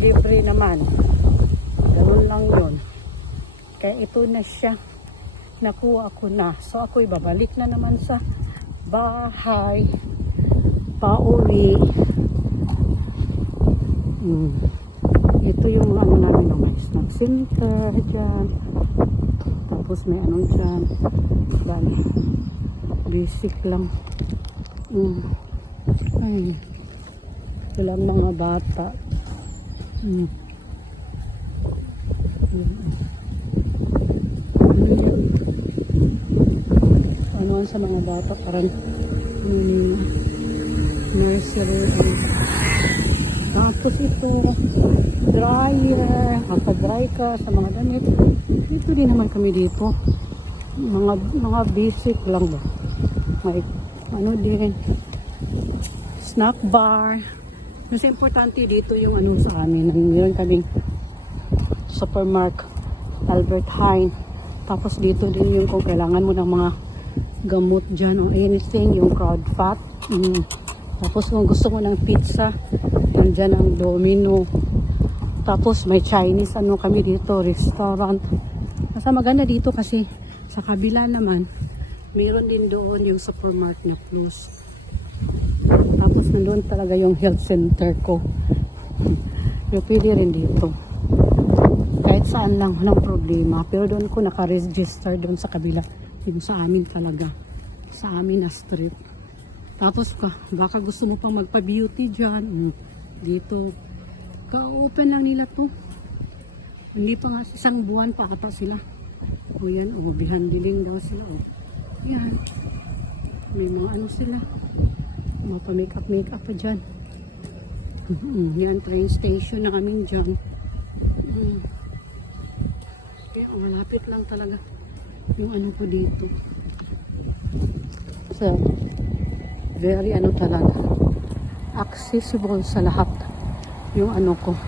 libre naman. Ganun lang yon. Kaya ito na siya. Nakuha ko na. So ako'y babalik na naman sa bahay. Pauwi. Ito yung ano namin, may snack center dyan. Tapos may anong dyan. Bali. Basic lang. Ay. Ito lang mga bata. Ano sa mga bata, parang nursery. Tapos ito, dryer, makadry ka sa mga damit. Dito din naman kami dito. Mga basic lang ba. May ano din, snack bar. Mas importante dito yung ano sa amin. Meron kaming supermarket, Albert Heijn. Tapos dito din yung kung kailangan mo ng mga gamot dyan o anything, yung crowd fat. Tapos kung gusto mo ng pizza, nandyan ang Domino. Tapos may Chinese ano kami dito, restaurant. Kasi maganda dito kasi sa kabila naman, mayroon din doon yung supermarket na close. Tapos nandoon talaga yung health center ko. Yung pwede rin dito. Kahit saan lang, walang problema. Pero doon ko naka-register doon sa kabila. Yung sa amin talaga. Sa amin na street. Tapos baka gusto mo pang magpa-beauty dyan. Dito. Ka-open lang nila to. Hindi pa nga, isang buwan pa ata sila. O yan, bihandiling daw sila. Yan. May mga ano sila. Mga pa-makeup pa dyan. Yan, train station na kami dyan. Kaya malapit lang talaga yung ano ko dito. So, very ano talaga. Accessible sa lahat yung ano ko.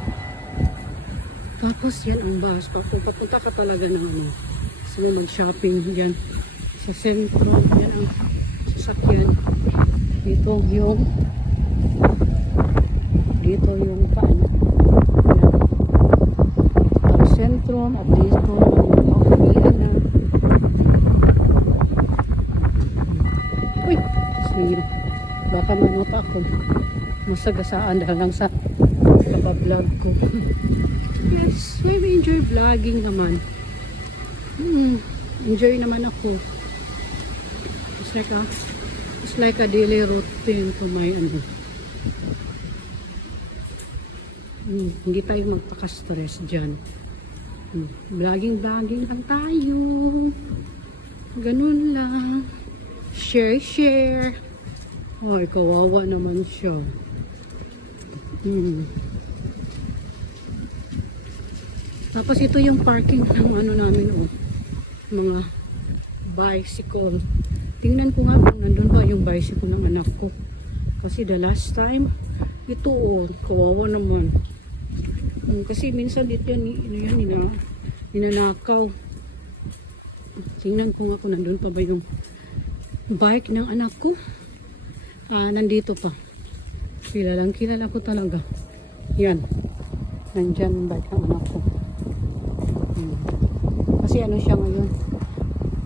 Tapos yan ang bus. Kung papunta ka talaga ng ano, gusto mo mag-shopping dyan sa sentro, yan ang sasakyan. Dito yung paano. Yan. Ang sentro at dito yung pauwian na. Uy! Sige. Baka manuta ako. Masagasaan dahil lang sa kapablog ko. Yes, may enjoy vlogging naman. Enjoy naman ako. It's like a daily routine to my ano. Hindi tayo magpaka-stress dyan. Vlogging lang tayo. Ganun lang. Share. Ay, kawawa naman siya. Tapos ito yung parking ng ano namin, mga bicycle. Tingnan ko nga kung nandun ba yung bicycle ng anak ko. Kasi the last time, ito kawawa naman. Kasi minsan dito yan, ninanakaw. Tingnan ko nga kung nandun pa ba yung bike ng anak ko. Nandito pa. Kilala ko talaga. Yan. Nandyan yung bike ng anak ko. Kasi ano siya ngayon.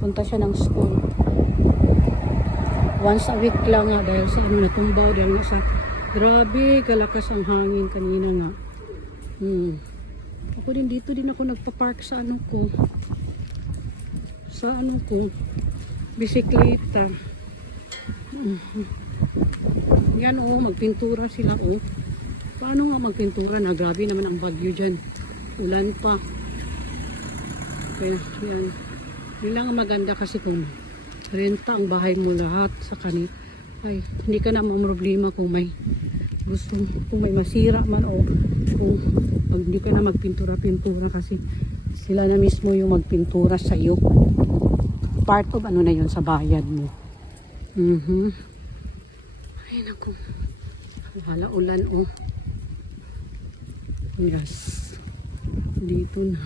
Punta siya ng school. Once a week lang nga dahil sa ano natumbaw dahil nga sa grabe kalakas ang hangin kanina nga. Ako din dito din ako nagpa-park sa ano ko. Sa ano ko. Bisikleta. Yan magpintura sila Paano nga magpintura na grabe naman ang bagyo dyan. Ulan pa. Kaya yan. Yun lang ang maganda kasi kung renta ang bahay mo lahat sa kanila. Ay, hindi ka na problema kung may gusto, kung may masira man kung hindi ka na magpintura-pintura kasi sila na mismo yung magpintura sa iyo. Part of ano na yun sa bayad mo. Ay, naku. Wala ulan Yes. Dito na.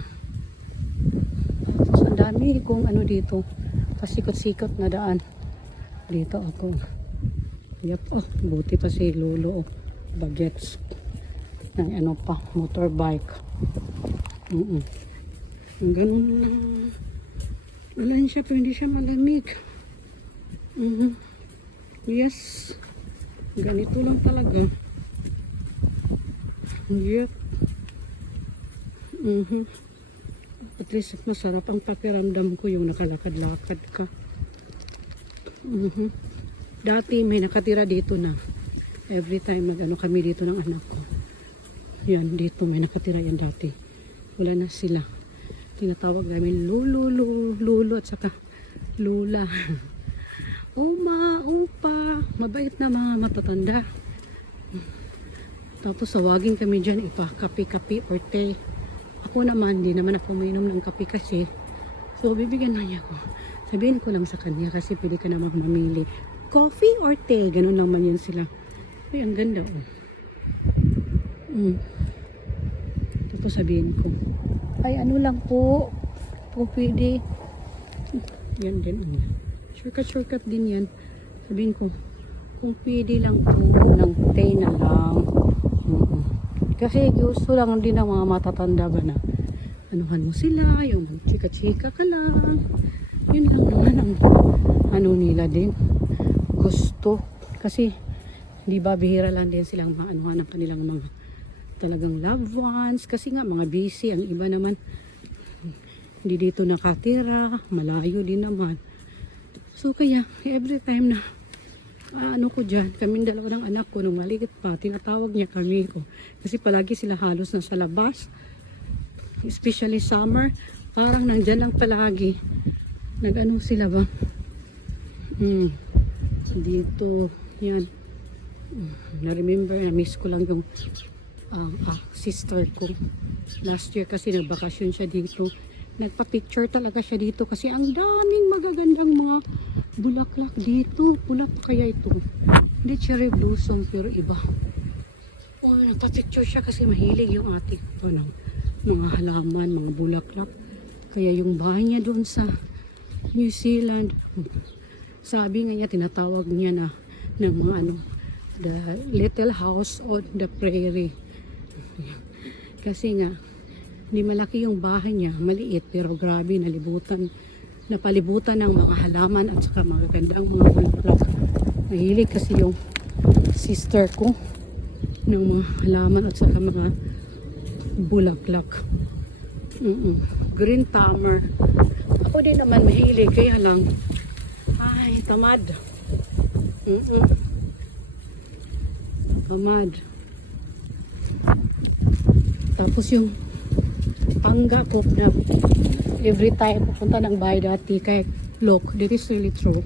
So, ang dami kung ano dito. Pasikot-sikot na daan. Dito ako. Yep, buti pa si Lolo, bagets. ng ano pa, motorbike. Ganun lang. Ulan siya pero hindi siya malamig. Yes. Ganito lang talaga. Yep. At least masarap ang pakiramdam ko yung nakalakad-lakad ka. Dati may nakatira dito na. Every time mag-ano kami dito ng anak ko. Yan, dito may nakatira yan dati. Wala na sila. Tinatawag namin lulo at saka lula. Uma, upa. Mabait na mga matatanda. Tapos sawagin kami dyan kape-kape or tea. Ako naman, di naman ako mainom ng kape kasi. So, bibigyan na niya ako. Sabihin ko lang sa kanya kasi pwede ka naman mamili. Coffee or tea? Ganun naman yun sila. Ay, ang ganda oh. Tapos sabihin ko, ay ano lang po. Po pwede. Yan din. Shortcut din yan. Sabihin ko, kung pwede lang po ng tea na lang. Kasi gusto lang din ng mga matatanda ba na anuhan mo sila, yung chika-chika ka lang. Yun lang naman ang ano nila din. Gusto. Kasi di ba bihira lang din silang maanuhan ng kanilang mga talagang loved ones. Kasi nga mga busy. Ang iba naman hindi dito nakatira. Malayo din naman. So kaya every time na ano ko dyan, kaming dalawa ng anak ko nung maliit pa, tinatawag niya kami ko. Kasi palagi sila halos nasa labas. Especially summer, parang nandyan lang palagi. Nag-ano sila ba? Dito, yan. Na-remember, na-miss ko lang yung sister ko. Last year kasi nagbakasyon siya dito. Nagpa-picture talaga siya dito kasi ang daming magagandang mga bulaklak dito. Pula pa kaya ito. Hindi cherry blossom pero iba. Oh, nagpa-picture siya kasi mahilig yung ate ko ng mga halaman, mga bulaklak. Kaya yung bahay niya doon sa New Zealand, sabi nga niya, tinatawag niya na ng mga ano, the little house on the prairie. Kasi nga, hindi malaki yung bahay niya, maliit pero grabe, napalibutan ng mga halaman at saka mga gandang mga bulaklak. Mahilig kasi yung sister ko ng mga halaman at saka mga bulaklak. Green tamer. Ako din naman mahilig, kaya lang ay, tamad. Tamad. Tapos yung pangga ko na every time pupunta ng bahay dati kay look, this is really true.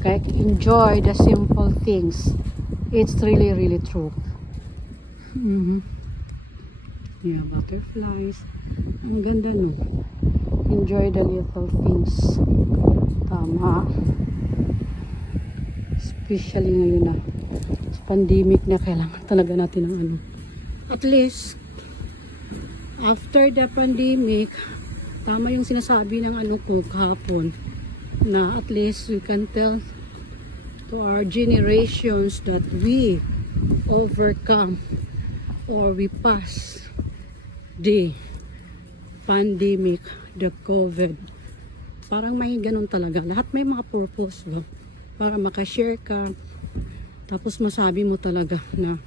Kaya enjoy the simple things. It's really really true. Yeah, butterflies. Ang ganda no. Enjoy the little things. Tama. Especially ngayon na pandemic na, kailangan talaga natin ng ano. At least after the pandemic, tama yung sinasabi ng ano ko kahapon, na at least we can tell to our generations that we overcome or we pass the pandemic, the COVID. Parang may ganun talaga. Lahat may mga purpose ba? Para makashare ka. Tapos masabi mo talaga na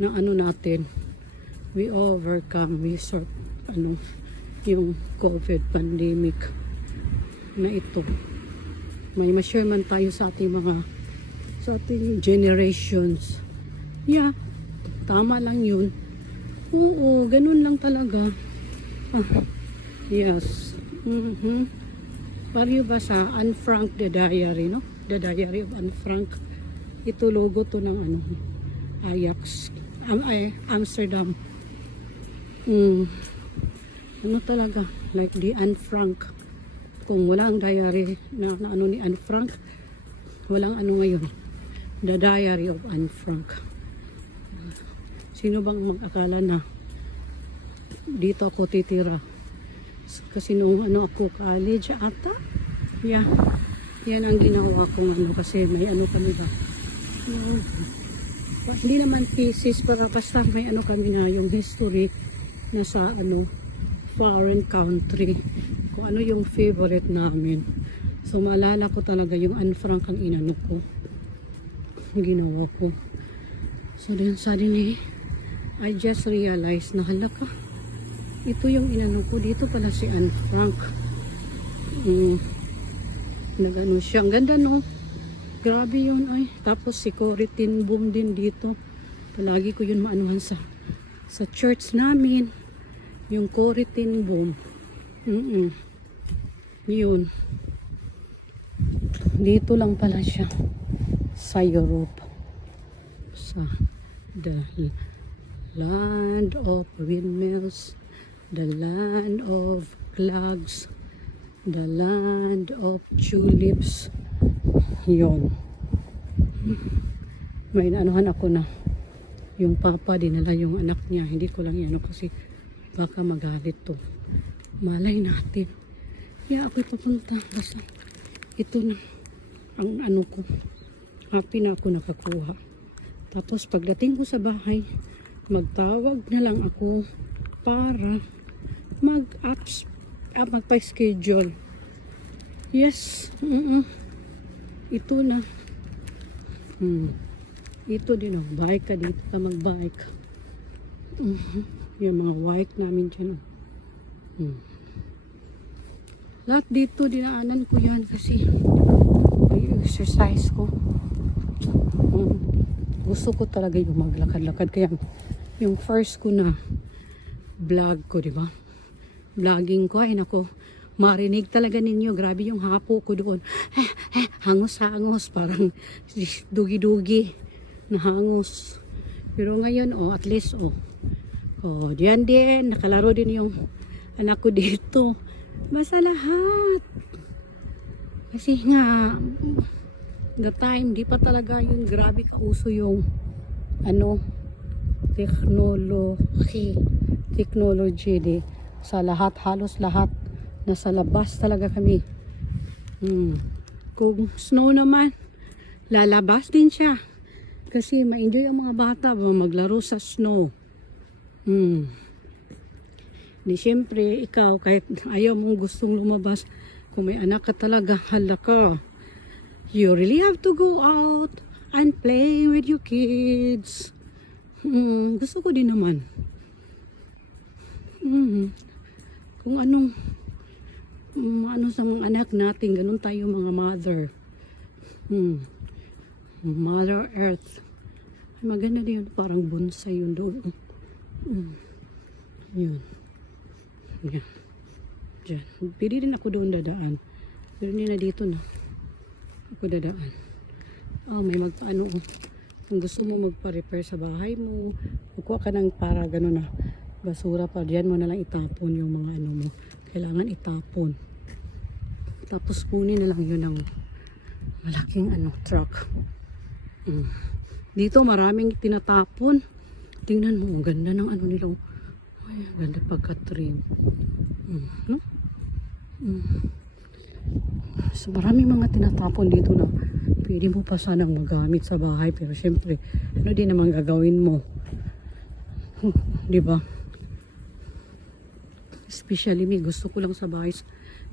ano natin, we overcome, we sort ano yung COVID pandemic na ito. May ma-share man tayo sa ating generations. Yeah, tama lang yun. Oo, ganun lang talaga. Yes. Pariyo ba sa Anne Frank the Diary, no? The Diary of Anne Frank. Ito logo to ng ano, Ajax. Amsterdam. Ano talaga, like the Anne Frank. Kung wala ang diary na ano ni Anne Frank, walang ano ngayon. The Diary of Anne Frank. Sino bang mag-akala na dito ako titira? Kasi nung ano ako college ata. Yeah. Yan ang ginawa kong ano kasi may ano kami ba. Hindi naman thesis, para basta may ano kami na yung history na sa ano, foreign country. Kung ano yung favorite namin. So maalala ko talaga yung Anne Frank ang inano ko. Ginawa ko. So then suddenly, I just realized na halaka. Ito yung inano ko. Dito pala si Anne Frank. Nagano siya. Ang ganda no. Grabe yun ay. Tapos si Corrie ten Boom din dito. Palagi ko yun maanuhan sa church namin. Yung Corrie ten Boom. Yun. Dito lang pala siya. Sa Europe. Sa the land of windmills. The land of clogs. The land of tulips. Yun. May naanuhan ako na yung papa dinala yung anak niya. Hindi ko lang yan kasi baka magalit to. Malay natin. Kaya ako'y papunta. Basta ito na ang ano ko. Happy na ako nakakuha. Tapos pagdating ko sa bahay, magtawag na lang ako para magpa-schedule. Yes. Ito na. Ito din ang bike ka dito ka mag-bike. Yung mga bike namin dyan. Lahat dito dinaanan ko yan kasi yung exercise ko. Gusto ko talaga yung maglakad-lakad. Kaya yung first ko na vlog ko, di ba? Vlogging ko, ay nako, marinig talaga ninyo. Grabe yung hapo ko doon. Hangos-hangos, parang dugi-dugi na hangos. Pero ngayon, at least, diyan din, nakalaro din yung anak ko dito. Basta lahat. Kasi nga, the time, di pa talaga yung grabe kauso yung technology di. Sa lahat, halos lahat, nasa labas talaga kami. Kung snow naman, lalabas din siya. Kasi ma-enjoy ang mga bata maglaro sa snow. Di syempre, ikaw, kahit ayaw mong gustong lumabas, kung may anak ka talaga, halaka. You really have to go out and play with your kids. Gusto ko din naman. Kung ano sa mga anak natin, ganun tayo mga mother. Mother Earth. Maganda din yun, parang bonsai yun doon. Yun. Yan. Diyan. Pili din ako doon dadaan. Pero hindi na dito na. Ako dadaan. May magpaano. Kung gusto mo magpa-repair sa bahay mo, kukuha ka ng para gano'n na basura pa. Diyan mo na lang itapon yung mga ano mo. Kailangan itapon. Tapos kunin na lang yun ng malaking truck. Dito maraming tinatapon. Tingnan mo, ang ganda ng ano nila. Ay, ganda pagka-trim. No? So maraming mga tinatapon dito na pwede mo pa sanang magamit sa bahay, pero syempre ano din naman gagawin mo, di ba? Especially me, gusto ko lang sa bahay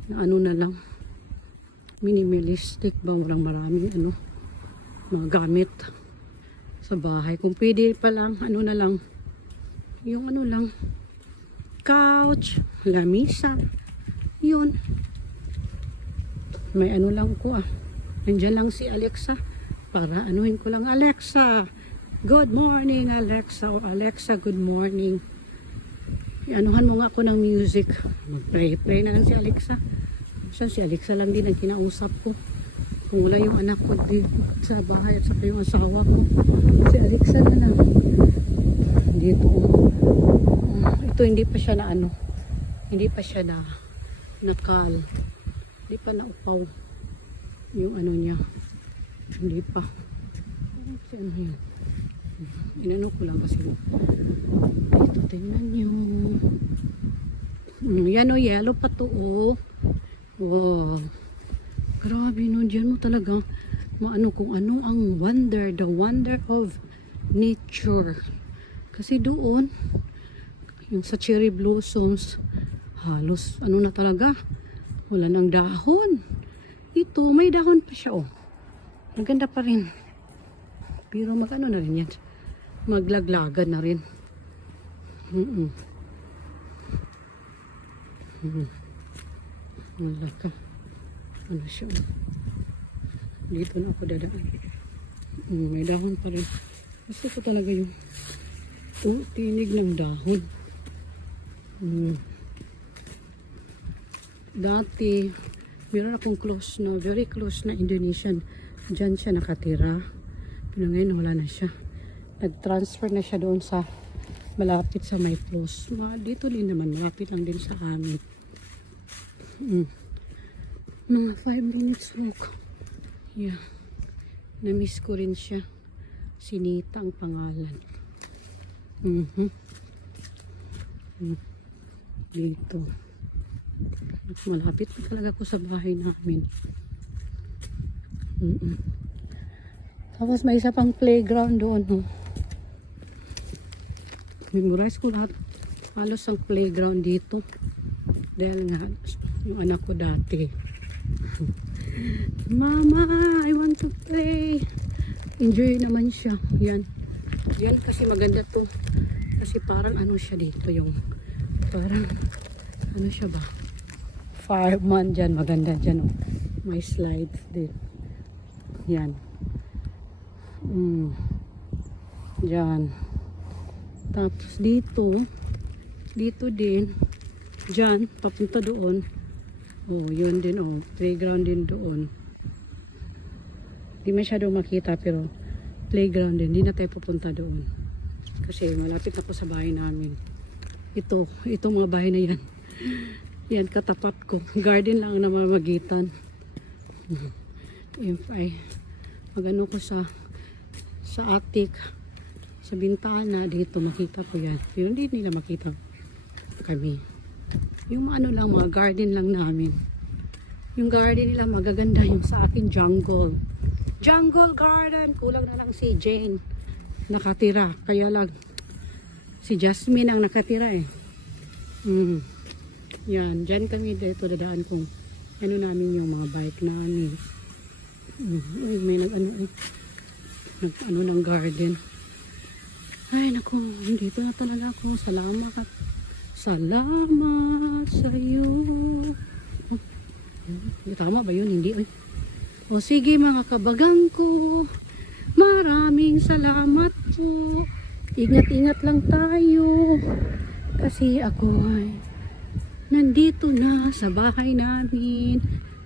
na ano na lang, minimalistic ba, maraming mga gamit sa bahay. Kung pwede pa lang, na lang yung lang, couch, lamisa, yun. May lang ko nandiyan lang si Alexa para anuhin ko lang, Alexa good morning, Alexa, o Alexa good morning. Anuhan mo nga ako ng music, mag-play na lang si Alexa. Si Alexa lang din ang kinausap ko kung wala yung anak ko dito sa bahay at saka yung asawa ko, si Alexa na lang dito. Ito hindi pa siya na hindi pa siya na nakal, hindi pa naupaw yung niya, hindi pa. Yan. Inano ko lang kasi ito, tingnan nyo. Yan yellow pa to wow, grabe no. Diyan mo talaga maano kung ano ang wonder, the wonder of nature. Kasi doon, yung sa cherry blossoms, halos ano na talaga, wala nang dahon. Ito, may dahon pa siya, oh. Maganda pa rin. Pero mag-ano na rin yan. Maglaglagan na rin. Wala ka. Ano siya, oh. Dito na ako dadaan. May dahon pa rin. Gusto ko talaga yung tinig ng dahon. Dati, meron akong very close na Indonesian. Diyan siya nakatira. Pero ngayon wala na siya. Nag-transfer na siya doon sa malapit sa may close. Dito din naman, malapit lang din sa amin. Mga 5 minutes walk. Yeah. Na-miss ko rin siya. Sinita ang pangalan. Dito. Malapit na talaga ko sa bahay namin. Tapos may isa pang playground doon. Memorize ko lahat. Halos ang playground dito. Dahil nga, yung anak ko dati. Mama, I want to play. Enjoy naman siya. Yan. Yan kasi maganda to. Kasi parang ano siya dito yung parang ano siya ba? Fireman dyan. Maganda dyan. Oh. May slides din. Yan. Dyan. Tapos dito din. Dyan. Papunta doon. Oh, yun din oh. Playground din doon. Di masyadong makita pero playground din. Di na tayo pupunta doon. Kasi malapit ako sa bahay namin. Itong mga bahay na yan. Yan, katapat ko. Garden lang na mamagitan. If I magano ko sa attic, sa bintana dito, makita ko yan. Pero hindi nila makita kami. Yung ano lang, mga garden lang namin. Yung garden nila magaganda, yung sa akin jungle. Jungle garden. Kulang na lang si Jane nakatira. Kaya lang si Jasmine ang nakatira eh. Yan, dyan kami dito dadaan kung ano namin yung mga bike namin. May nag-ano ng garden. Ay naku, dito na talaga ako. Salamat. Salamat sa iyo. Tama ba yun? Hindi. O sige mga kabagang ko. Maraming salamat po. Ingat-ingat lang tayo. Kasi ako ay nandito na sa bahay namin.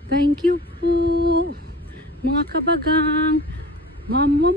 Thank you po. Mga kabagang. Mama.